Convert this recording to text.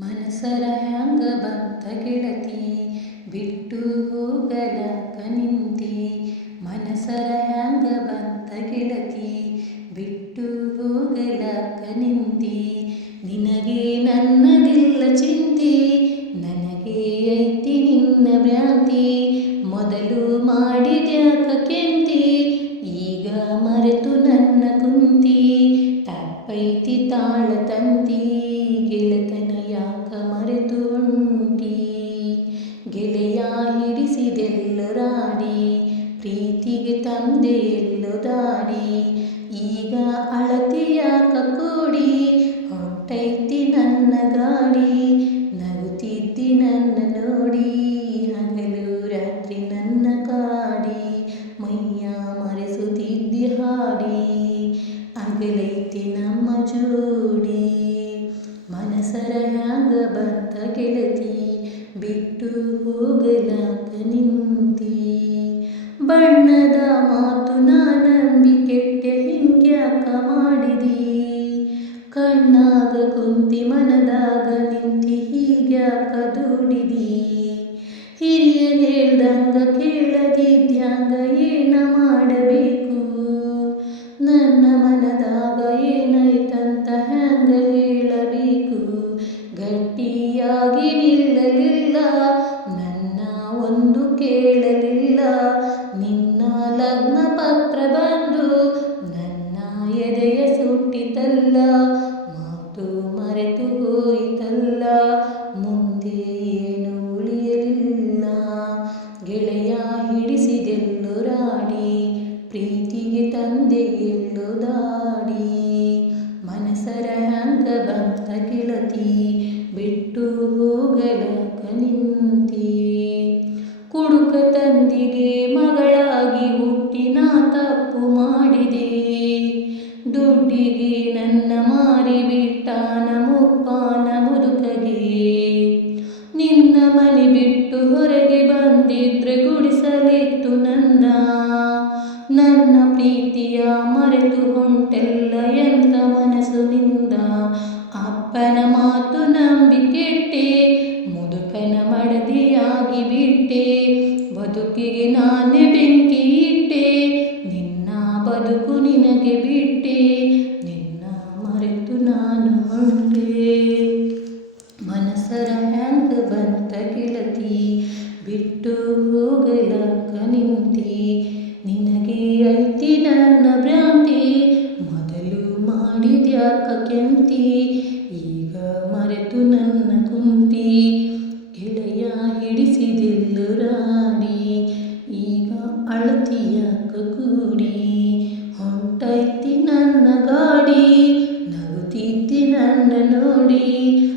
ಮನಸರ ಹ್ಯಾಂಗ ಬಂತ ಗೆಳತಿ? ಬಿಟ್ಟು ಹೋಗಲಕ ನಿಂತಿ. ಮನಸರ ಹ್ಯಾಂಗ ಬಂತ ಗೆಳತಿ? ಬಿಟ್ಟು ಹೋಗಲಕ ನಿಂತಿ. ನಿನಗೆ ನನ್ನದಿಲ್ಲ ಚಿಂತಿ. ನನಗೆ ಐತಿ ನಿನ್ನ ಭ್ರಾಂತಿ. ಮೊದಲು ಮಾಡಿದ್ಯಾಕ ಕೆಂತಿ? ಈಗ ಮರೆತು ನನ್ನ ಕುಂತಿ. ತಪ್ಪೈತಿ ತಾಳ ತಂತಿ. ತಂದೆ ದಾಡಿ ಈಗ ಅಳತಿ ಯಾಕ ಕೂಡಿ ಹೊಂಟೈತಿ ನನ್ನ ಗಾಡಿ. ನಗುತ್ತಿದ್ದಿ ನನ್ನ ನೋಡಿ, ಹಗಲು ರಾತ್ರಿ ನನ್ನ ಕಾಡಿ. ಮೈಯ ಮರೆಸುತ್ತಿದ್ದಿ ಹಾಡಿ ಅಗಲೈತಿ ನಮ್ಮ ಜೋಡಿ. ಮನಸರ ಹ್ಯಾಂಗ ಬಂತ ಗೆಳತಿ, ಬಿಟ್ಟು ಹೋಗಲಾಕ ನಿಂತಿ. ಬಣ್ಣದ ಮಾತು ನಾ ನಂಬಿ ಕೆಟ್ಟೆ ಹಿಂಗ್ಯಾಕ ಮಾಡಿದಿ? ಕಣ್ಣಾಗ ಕುಂತಿ ಮನದಾಗ ನಿಂತಿ ಹೀಗ್ಯಾಕ ದೂಡಿದಿ? ಹಿರಿಯ ಹೇಳ್ದಂಗ ಕೇಳದಿದ್ಯಾಂಗ ಏನ ಮಾಡಬೇಕು? ನನ್ನ ಮನದಾಗ ಏನೈತಂತ ಹ್ಯಾಂಗ ಹೇಳಬೇಕು? ಗಟ್ಟಿಯಾಗಿ ನಿಲ್ಲಲಿಲ್ಲ, ನನ್ನ ಒಂದು ಕೇಳಲಿಲ್ಲ. ನಿನ್ನ ಲಗ್ನ ಪತ್ರ ಬಂದು ನನ್ನ ಎದೆಯ ಸುಟ್ಟಿತಲ್ಲ, ಮಾತು ಮರೆತು ಹೋಯಿತಲ್ಲ, ಮುಂದೆ ಏನು ಉಳಿಯಲಿಲ್ಲ. ಗೆಳೆಯ ಹಿಡಿಸಿದೆಲ್ಲು ರಾಡಿ ಪ್ರೀತಿಗೆ ತಂದೆ ಎಲ್ಲೋ ದಾಡಿ ಮನಸರ ಹಂಗ ಬಂತ ಗೆಳತಿ ಬಿಟ್ಟು ಹೋಗಲಕ ನಿಂತಿ. ಕುಡುಕ ತಂದಿಗೆ ತಪ್ಪು ಮಾಡಿದೆ. ದುಡ್ಡಿಗೆ ನನ್ನ ಮಾರಿ ಬಿಟ್ಟಾನ ಮುಪ್ಪಾನ ಮುದುಕಗೆ. ನಿನ್ನ ಮನೆ ಬಿಟ್ಟು ಹೊರಗೆ ಬಂದಿದ್ರೆ ಗುಡಿಸಲಿತ್ತು ನಂದ. ನನ್ನ ಪ್ರೀತಿಯ ಮರೆತು ಹೊಂಟೆಲ್ಲ ಎಂತ ಮನಸ್ಸು ನಿಂದ. ಅಪ್ಪನ ಮಾತು ನಂಬಿ ಕೆಟ್ಟೆ, ಮುದುಕನ ಮಡದಿಯಾಗಿ ಬಿಟ್ಟೆ. ಬದುಕಿಗೆ ನಾನೇ ಬೆಂಕಿ ಇಟ್ಟೆ. ಬದುಕು ನಿನಗೆ ಬಿಟ್ಟೆ. ನಿನ್ನ ಮರೆತು ನಾನು ಹೊಂಟೆ ಮನಸರ ಹ್ಯಾಂಗ ಬಂತ ಗೆಳತಿ ಬಿಟ್ಟು ಹೋಗಲಾಕ ನಿಂತಿ. ನಿನಗೆ ಐತಿ ನನ್ನ ಭ್ರಾಂತಿ. ಮೊದಲು ಮಾಡಿದ್ಯಾಕ ಕೆಂತಿ ಈಗ ಮರೆತು ನನ್ನ ಕುಂತಿ. ಗೆಳೆಯ ಹಿಡಿಸಿದೆಲ್ಲು ರಾಡಿ ಈಗ ಅಳತಿಯಾಕ ಕೂಡಿ. me,